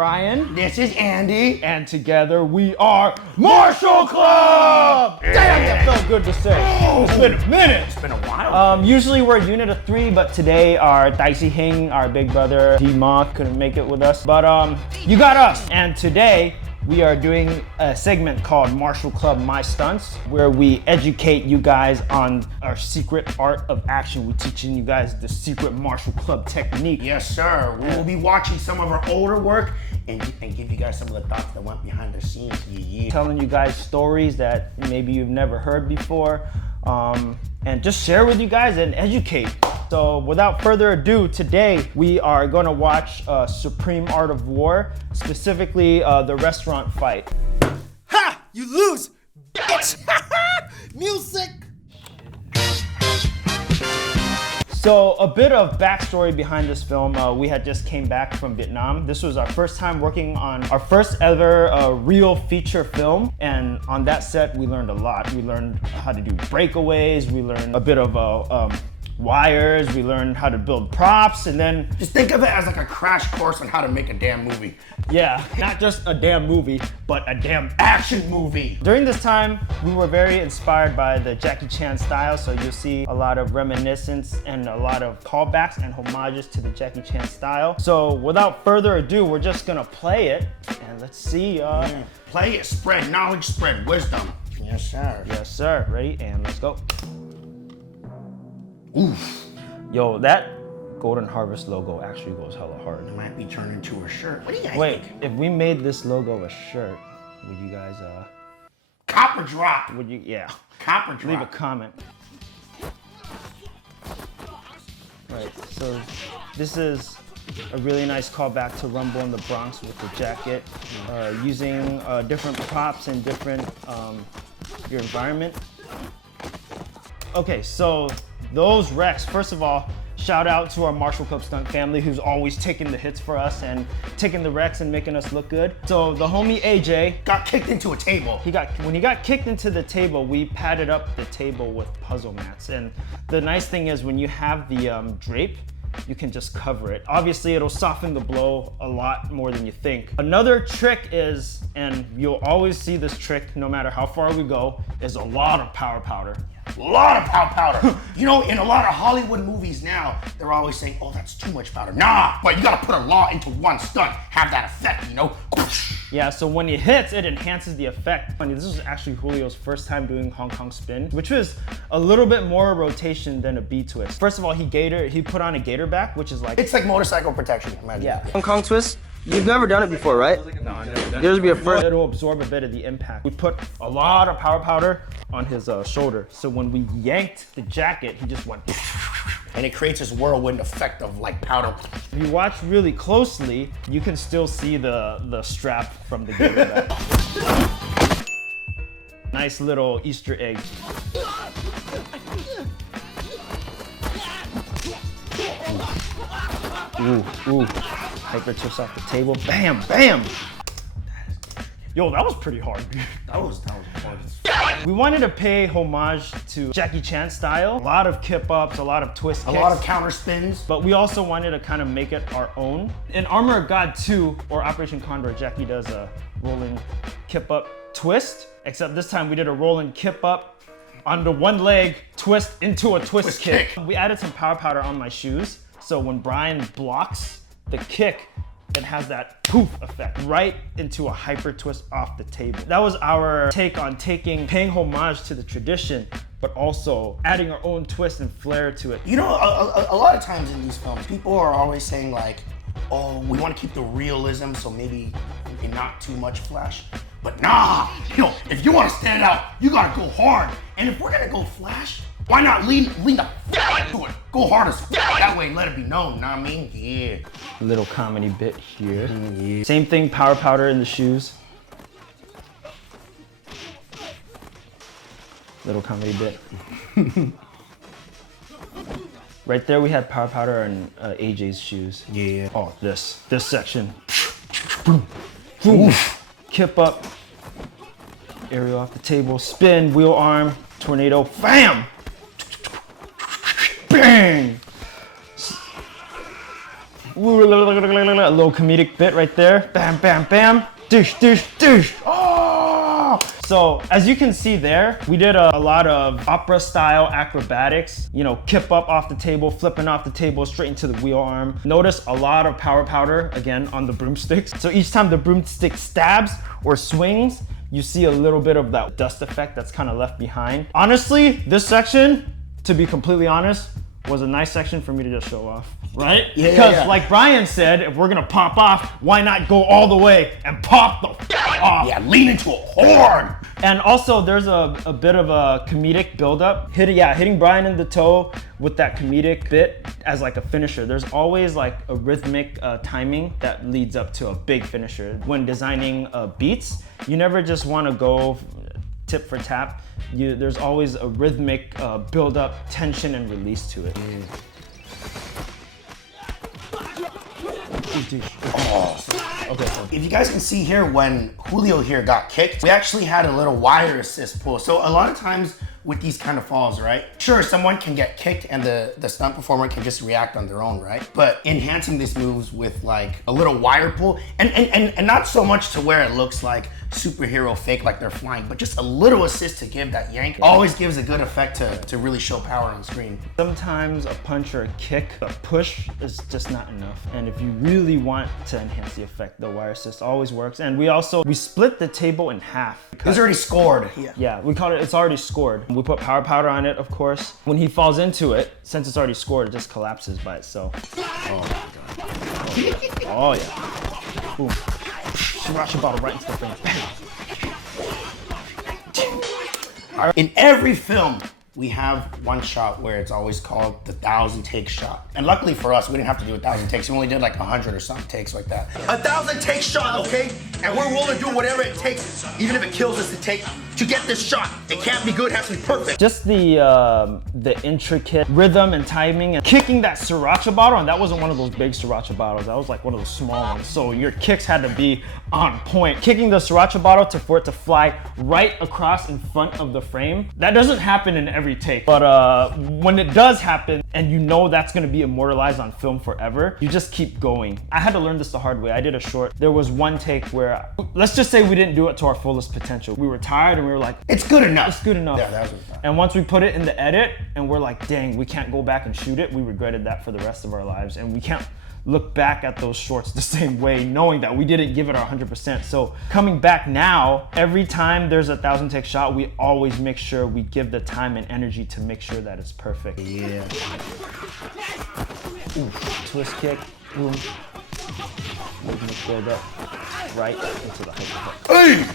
Brian. This is Andy. And together we are Martial Club! Damn, that felt good to say. Oh, it's been a minute. It's been a while. Usually we're a unit of 3, but today our Daisy Hing, our big brother, D-Ma, couldn't make it with us. But you got us. And today we are doing a segment called Martial Club My Stunts, where we educate you guys on our secret art of action. We're teaching you guys the secret Martial Club technique. Yes, sir. We will be watching some of our older work and give you guys some of the thoughts that went behind the scenes. Yeah. Telling you guys stories that maybe you've never heard before, and just share with you guys and educate. So without further ado, today we are going to watch Supreme Art of War, specifically the restaurant fight. Ha! You lose, bitch! Music! So a bit of backstory behind this film. We had just came back from Vietnam. This was our first time working on our first ever real feature film. And on that set, we learned a lot. We learned how to do breakaways. We learned a bit of wires. We learned how to build props, and then Just think of it as like a crash course on how to make a damn movie. yeah, not just a damn movie, but a damn Action movie. During this time, we were very inspired by the Jackie Chan style, so you'll see a lot of reminiscence and a lot of callbacks and homages to the Jackie Chan style. So without further ado, we're just gonna play it, and let's see. Play it, spread knowledge, spread wisdom. Yes, sir. Yes, sir. Ready? And let's go. Oof. Yo, that Golden Harvest logo actually goes hella hard. It might be turned into a shirt. What do you guys Wait, think? if we made this logo a shirt, would you guys, Copper drop. would you, yeah. Copper drop. Leave a comment. Right, so this is a really nice callback to Rumble in the Bronx with the jacket, using different props and different, your environment. Okay, so those wrecks, first of all, shout out to our Martial Club stunt family who's always taking the hits for us and taking the wrecks and making us look good. So the homie AJ, Got kicked into a table. when he got kicked into the table, we padded up the table with puzzle mats. And the nice thing is when you have the drape, you can just cover it. Obviously, it'll soften the blow a lot more than you think. Another trick is, and you'll always see this trick no matter how far we go, is a lot of power powder. A lot of powder. You know, in a lot of Hollywood movies now, they're always saying, oh, that's too much powder. Nah, but you gotta put a lot into one stunt, have that effect, you know? Yeah, so when it hits, it enhances the effect. Funny, this was actually Julio's first time doing Hong Kong spin, which was a little bit more rotation than a B twist. First of all, he put on a gator back, which is like, It's like motorcycle protection, imagine. yeah. Hong Kong twist? You've never done it before, right? No, never. There's be a first. It'll absorb a bit of the impact. We put a lot of power powder on his shoulder, so when we yanked the jacket, he just went. And it creates this whirlwind effect of like powder. If you watch really closely, you can still see the strap from the gator back. Nice little Easter egg. Ooh. Hyper twist off the table. Bam, bam. Yo, that was pretty hard. That was hard. We wanted to pay homage to Jackie Chan style. A lot of kip ups, a lot of twist kicks. A lot of counter spins. But we also wanted to kind of make it our own. In Armor of God 2 or Operation Condor, Jackie does a rolling kip up twist, except this time we did a rolling kip up on the one leg, twist into a twist kick. We added some power powder on my shoes, so when Brian blocks the kick, it has that poof effect right into a hyper twist off the table. That was our take on paying homage to the tradition, but also adding our own twist and flair to it. You know, a lot of times in these films, people are always saying like, oh, we want to keep the realism, so maybe not too much flash. But nah, you know, if you want to stand out, you gotta go hard. And if we're gonna go flash, why not lean the to it? Go hard as that way and let it be known, know what I mean? Yeah. Little comedy bit here. Yeah. Same thing, power powder in the shoes. Little comedy bit. Right there we had power powder on AJ's shoes. Yeah. Oh, this section. Boom. Kip up. Aerial off the table, spin, wheel arm, tornado, bam! Bang! A little comedic bit right there. Bam, bam, bam. Dish, dish, dish. Oh! So as you can see there, we did a lot of opera style acrobatics, you know, kip up off the table, flipping off the table straight into the wheel arm. Notice a lot of power powder again on the broomsticks. So each time the broomstick stabs or swings, you see a little bit of that dust effect that's kind of left behind. Honestly, this section, to be completely honest, was a nice section for me to just show off, right? Yeah, because like Brian said, if we're gonna pop off, why not go all the way and pop the off? Yeah, lean into a horn. And also there's a bit of a comedic buildup. Hitting Brian in the toe with that comedic bit as like a finisher. There's always like a rhythmic timing that leads up to a big finisher. When designing beats, you never just wanna go tip for tap. There's always a rhythmic build up, tension, and release to it. Okay, so if you guys can see here, when Julio here got kicked, we actually had a little wire assist pull. So a lot of times with these kind of falls, right? Sure, someone can get kicked and the stunt performer can just react on their own, right? But enhancing these moves with like a little wire pull, and not so much to where it looks like superhero fake, like they're flying, but just a little assist to give that yank always gives a good effect to really show power on screen. Sometimes a punch or a kick, a push is just not enough. And if you really want to enhance the effect, the wire assist always works. And we split the table in half. It's already scored. Yeah, we call it, it's already scored. We put power powder on it, of course. When he falls into it, since it's already scored, it just collapses by itself. Oh my God. Oh yeah. Boom. Sriracha bottle right into the frame. In every film, we have one shot where it's always called the 1,000 take shot. And luckily for us, we didn't have to do 1,000 takes. We only did like 100 or something takes like that. 1,000 take shot, okay? And we're willing to do whatever it takes, even if it kills us to get this shot. It can't be good, it has to be perfect. Just the intricate rhythm and timing and kicking that sriracha bottle, and that wasn't one of those big sriracha bottles. That was like one of those small ones. So your kicks had to be on point. Kicking the sriracha bottle for it to fly right across in front of the frame, that doesn't happen in every take. But when it does happen, and you know that's gonna be immortalized on film forever, you just keep going. I had to learn this the hard way. I did a short. There was one take where, let's just say we didn't do it to our fullest potential. We were tired and we were like, it's good enough. It's good enough. Yeah, that was fun. And once we put it in the edit and we're like, dang, we can't go back and shoot it, we regretted that for the rest of our lives. And we can't look back at those shorts the same way, knowing that we didn't give it our 100%. So coming back now, every time there's a 1,000 take shot, we always make sure we give the time and energy to make sure that it's perfect. Yeah. Ooh, twist kick, boom. Rhythmic build up right into the hyperhook. Hey!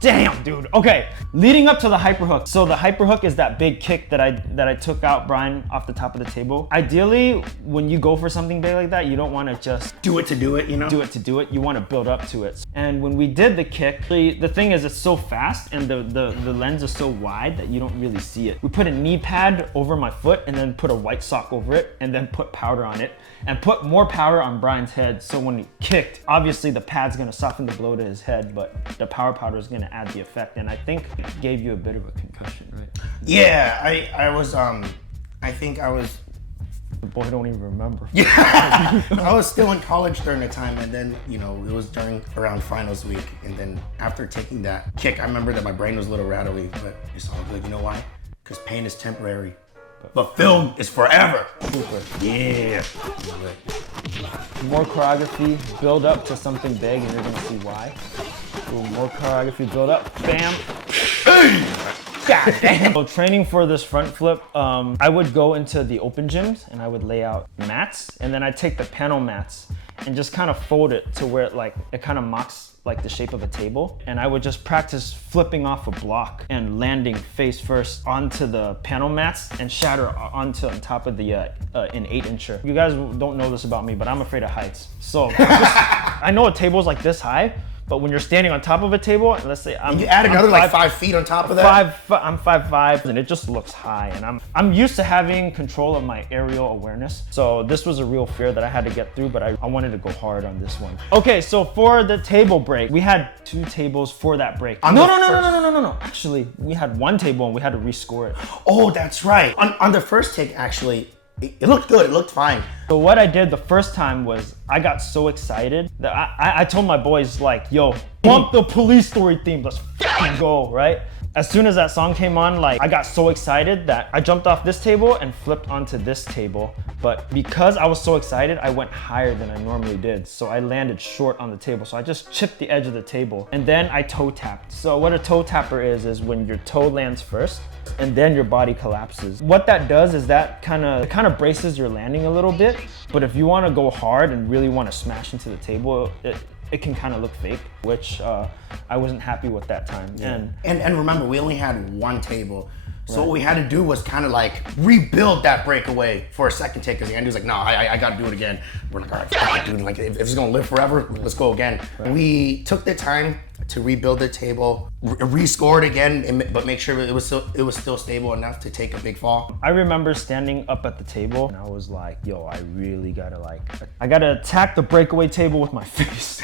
Damn, dude. Okay, leading up to the hyperhook. So the hyperhook is that big kick that I took out Brian off the top of the table. Ideally, when you go for something big like that, you don't want to just do it to do it, you know? Do it to do it. You want to build up to it. And when we did the kick, the thing is it's so fast and the lens is so wide that you don't really see it. We put a knee pad over my foot and then put a white sock over it and then put powder on it and put more powder on Brian's head. So when he kicked, obviously the pad's gonna soften the blow to his head, but the power powder is gonna add the effect. And I think it gave you a bit of a concussion, right? Yeah, I think I was. The boy don't even remember. Yeah, I was still in college during the time, and then, you know, it was around finals week, and then after taking that kick, I remember that my brain was a little rattly, but it's all good. You know why? Because pain is temporary, but film is forever. Super. Yeah. More choreography, build up to something big, and you're gonna see why. Ooh, more choreography, build up, bam. God damn. So training for this front flip, I would go into the open gyms and I would lay out mats, and then I'd take the panel mats and just kind of fold it to where it kind of mocks like the shape of a table. And I would just practice flipping off a block and landing face first onto the panel mats and shatter on top of the an 8-incher. You guys don't know this about me, but I'm afraid of heights. So I know a table's like this high, but when you're standing on top of a table, let's say you add another like 5 feet on top of that? I'm 5'5", and it just looks high. And I'm used to having control of my aerial awareness. So this was a real fear that I had to get through, but I wanted to go hard on this one. Okay, so for the table break, we had 2 tables for that break. No. Actually, we had 1 table and we had to rescore it. Oh, that's right. On the first take, actually, it looked good. It looked fine. So what I did the first time was I got so excited that I told my boys like, yo, bump the police story theme, let's fucking go, right? As soon as that song came on, like I got so excited that I jumped off this table and flipped onto this table. But because I was so excited, I went higher than I normally did. So I landed short on the table. So I just chipped the edge of the table and then I toe tapped. So what a toe tapper is when your toe lands first and then your body collapses. What that does is that kind of braces your landing a little bit. But if you want to go hard and really want to smash into the table, it can kind of look fake, which I wasn't happy with that time. Yeah. And remember, we only had one table. So what we had to do was kind of like rebuild that breakaway for a second take, because Andy was like, no, I gotta do it again. We're like, all right, fuck it, dude. Like, if it's gonna live forever, let's go again. Right. We took the time to rebuild the table, rescore it again, but make sure it was still stable enough to take a big fall. I remember standing up at the table and I was like, yo, I really gotta I gotta attack the breakaway table with my face.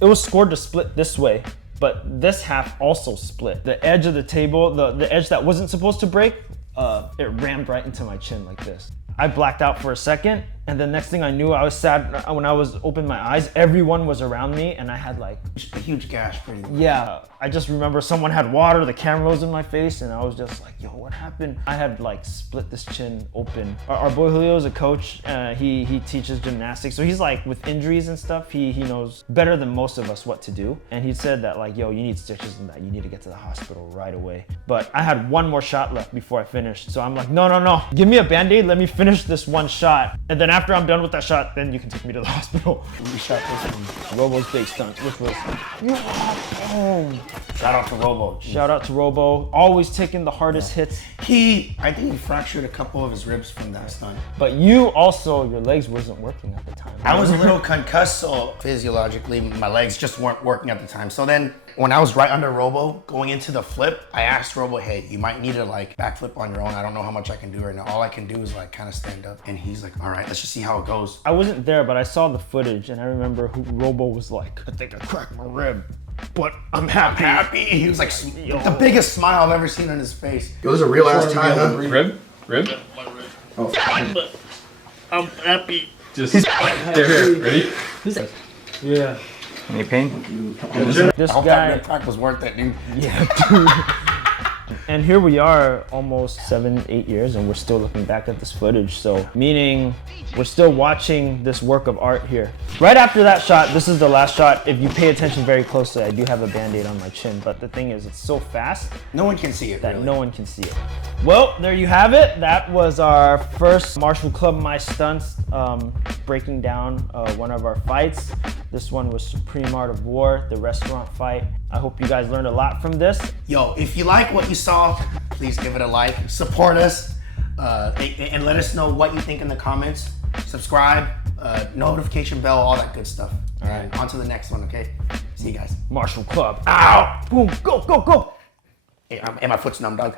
It was scored to split this way, but this half also split. The edge of the table, the edge that wasn't supposed to break, it rammed right into my chin like this. I blacked out for a second, and the next thing I knew, I was sad. When I was opening my eyes, everyone was around me, and I had like a huge gash pretty much. Yeah, I just remember someone had water, the camera was in my face, and I was just like, yo, what happened? I had like split this chin open. Our boy Julio is a coach, he teaches gymnastics, so he's like with injuries and stuff, he knows better than most of us what to do. And he said that like, yo, you need stitches and that, you need to get to the hospital right away. But I had one more shot left before I finished, so I'm like, no, give me a Band-Aid, let me finish this one shot. And then after I'm done with that shot, then you can take me to the hospital. We shot this one, Robo's big stunt, which was, shout out to Robo. Shout out to Robo, always taking the hardest hits. I think he fractured a couple of his ribs from that stunt. But you also, your legs wasn't working at the time. I was a little concussed, so physiologically, my legs just weren't working at the time. So then, when I was right under Robo, going into the flip, I asked Robo, hey, you might need to like backflip on your own. I don't know how much I can do right now. All I can do is like kind of stand up. And he's like, all right, let's just see how it goes. I wasn't there, but I saw the footage and I remember Robo was like, I think I cracked my rib, but I'm happy. He was like, the biggest smile I've ever seen on his face. It was a real ass time, huh? Rib? My rib. Oh, But I'm happy. Just here. Ready? Yeah. Any pain? This I hope guy, that rib crack was worth it, dude. yeah, dude. And here we are almost 7-8 years and we're still looking back at this footage. So meaning we're still watching this work of art here. Right after that shot, this is the last shot. If you pay attention very closely, I do have a Band-Aid on my chin, but the thing is it's so fast No one can see it, that really. no one can see it. Well, there you have it. That was our first Martial Club My Stunts, breaking down one of our fights. This one was Supreme Art of War, the restaurant fight. I hope you guys learned a lot from this. Yo, if you like what you saw, please give it a like, support us, and let us know what you think in the comments. Subscribe, notification bell, all that good stuff. All right, on to the next one, okay? See you guys. Martial Club. Ow! Boom! Go, go, go! Hey, and my foot's numb, dog.